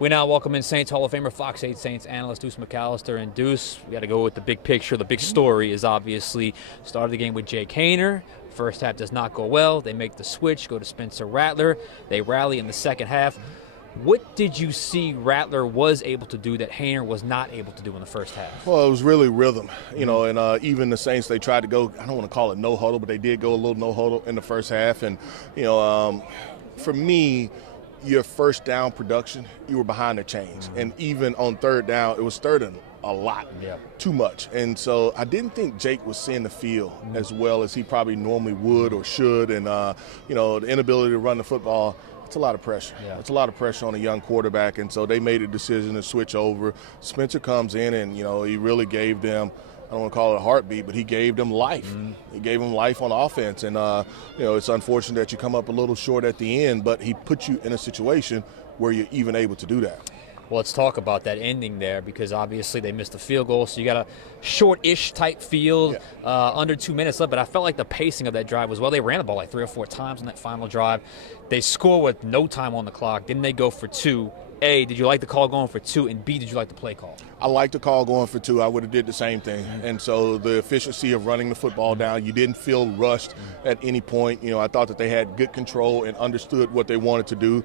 We now welcome in Saints Hall of Famer, Fox 8 Saints analyst Deuce McAllister. And Deuce, we got to go with the big picture. The big story is obviously started the game with Jake Haener. First half does not go well. They make the switch, go to Spencer Rattler. They rally in the second half. What did you see Rattler was able to do that Haener was not able to do in the first half? Well, it was really rhythm, and even the Saints, they tried to go, I don't want to call it no huddle, but they did go a little no huddle in the first half. And, for me, your first down production, you were behind the chains. And even on third down, it was third and a lot, too much. And so I didn't think Jake was seeing the field as well as he probably normally would or should. And, the inability to run the football, it's a lot of pressure. It's a lot of pressure on a young quarterback. And so they made a decision to switch over. Spencer comes in and, he really gave them, I don't want to call it a heartbeat, but he gave them life. He gave them life on offense. And, it's unfortunate that you come up a little short at the end, but he put you in a situation where you're even able to do that. Well, let's talk about that ending there because obviously they missed the field goal. So you got a short-ish type field, under 2 minutes left. But I felt like the pacing of that drive was, well, they ran the ball like 3 or 4 times in that final drive. They score with no time on the clock. Then they go for 2. A, did you like the call going for 2? And B, did you like the play call? I like the call going for 2. I would have did the same thing. And so the efficiency of running the football down, you didn't feel rushed at any point. I thought that they had good control and understood what they wanted to do.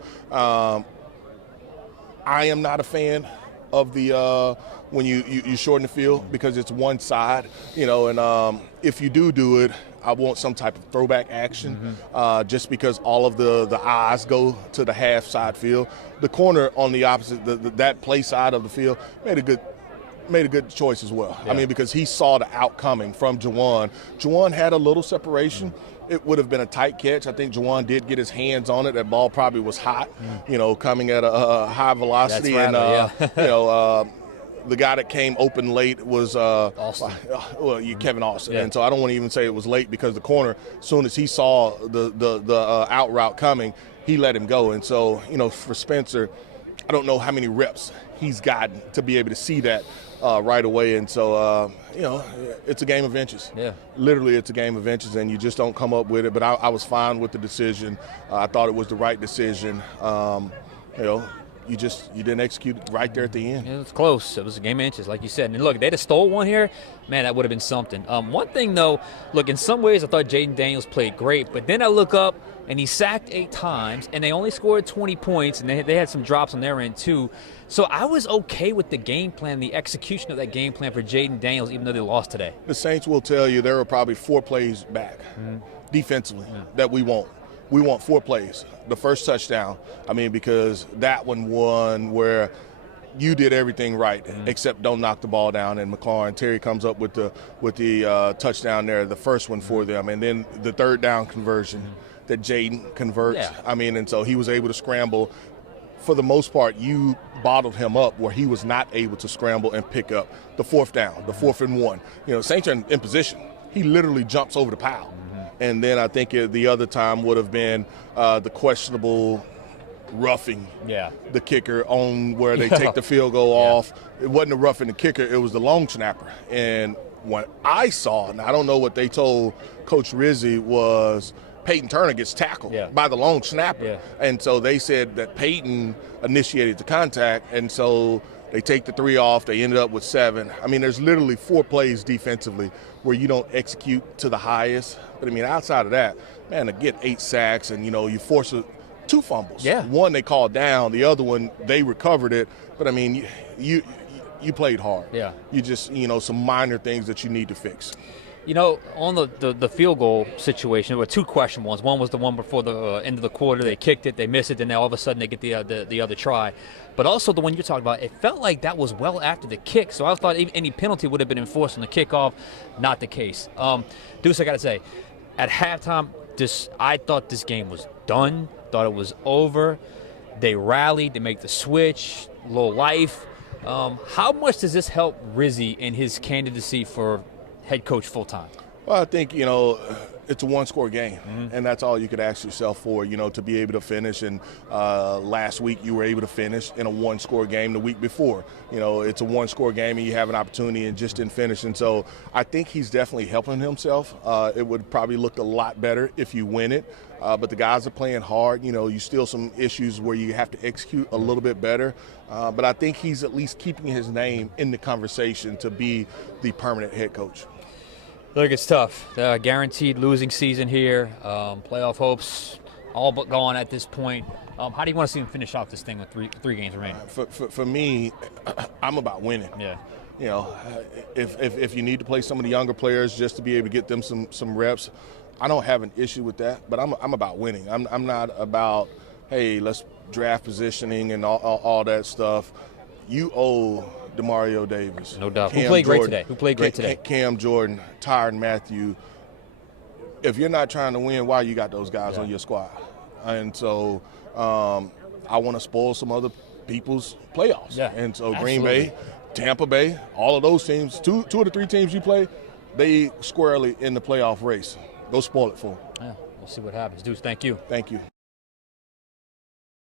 I am not a fan of the when you shorten the field because it's one side, and if you do it, I want some type of throwback action just because all of the eyes go to the half side field. The corner on the opposite, that play side of the field made a good choice as well. I mean, because he saw the outcoming from Juwan. Juwan had a little separation. It would have been a tight catch. I think Juwan did get his hands on it. That ball probably was hot, coming at a high velocity. That's the guy that came open late was Kevin Austin. And so I don't want to even say it was late because the corner, as soon as he saw the out route coming, he let him go. And so, for Spencer, I don't know how many reps he's gotten to be able to see that right away. And so, it's a game of inches. Literally, it's a game of inches, and you just don't come up with it. But I was fine with the decision. I thought it was the right decision. You didn't execute right there at the end. It was close. It was a game of inches, like you said. And look, if they'd have stole one here, man, that would have been something. One thing, though, look, in some ways I thought Jaden Daniels played great, but then I look up, and he sacked 8 times, and they only scored 20 points, and they had some drops on their end, too. So I was okay with the game plan, the execution of that game plan for Jaden Daniels, even though they lost today. The Saints will tell you there were probably 4 plays back defensively that we want. We want 4 plays. The first touchdown, because that one where you did everything right except don't knock the ball down, and McLaurin Terry comes up with the touchdown there, the first one for them, and then the third down conversion that Jaden converts. And so he was able to scramble. For the most part, you bottled him up where he was not able to scramble and pick up the 4th down, the 4th and 1. Saints are in position. He literally jumps over the pile. And then I think the other time would have been the questionable roughing the kicker on where they take the field goal off. It wasn't a roughing the kicker, it was the long snapper. And what I saw, and I don't know what they told Coach Rizzy, was Peyton Turner gets tackled by the long snapper. And so they said that Peyton initiated the contact, and so they take the 3 off. They ended up with 7. There's literally 4 plays defensively where you don't execute to the highest. But, outside of that, man, to get 8 sacks and, you force 2 fumbles. One they called down. The other one, they recovered it. But, you played hard. You just, some minor things that you need to fix. On the field goal situation, there were 2 question ones. One was the one before the end of the quarter. They kicked it, they missed it, then all of a sudden they get the other try. But also the one you're talking about, it felt like that was well after the kick. So I thought any penalty would have been enforced on the kickoff. Not the case. Deuce, I got to say, at halftime, I thought this game was done. Thought it was over. They rallied. They make the switch. Low life. How much does this help Rizzy in his candidacy for head coach full-time? Well, I think, it's a one-score game, and that's all you could ask yourself for, to be able to finish. And last week you were able to finish in a one-score game the week before. It's a one-score game, and you have an opportunity and just didn't finish. And so I think he's definitely helping himself. It would probably look a lot better if you win it, but the guys are playing hard. You still some issues where you have to execute a little bit better, but I think he's at least keeping his name in the conversation to be the permanent head coach. Look, it's tough. Guaranteed losing season here. Playoff hopes all but gone at this point. How do you want to see him finish off this thing with three games remaining? For me, I'm about winning. Yeah. If you need to play some of the younger players just to be able to get them some reps, I don't have an issue with that. But I'm about winning. I'm not about, hey, let's draft positioning and all that stuff. You owe DeMario Davis. No doubt. Who played great today? Cam Jordan, Tyrann Mathieu. If you're not trying to win, why you got those guys on your squad? And so I want to spoil some other people's playoffs. Yeah, and so absolutely. Green Bay, Tampa Bay, all of those teams, two of the three teams you play, they squarely in the playoff race. Go spoil it for them. Yeah, we'll see what happens. Deuce, thank you. Thank you.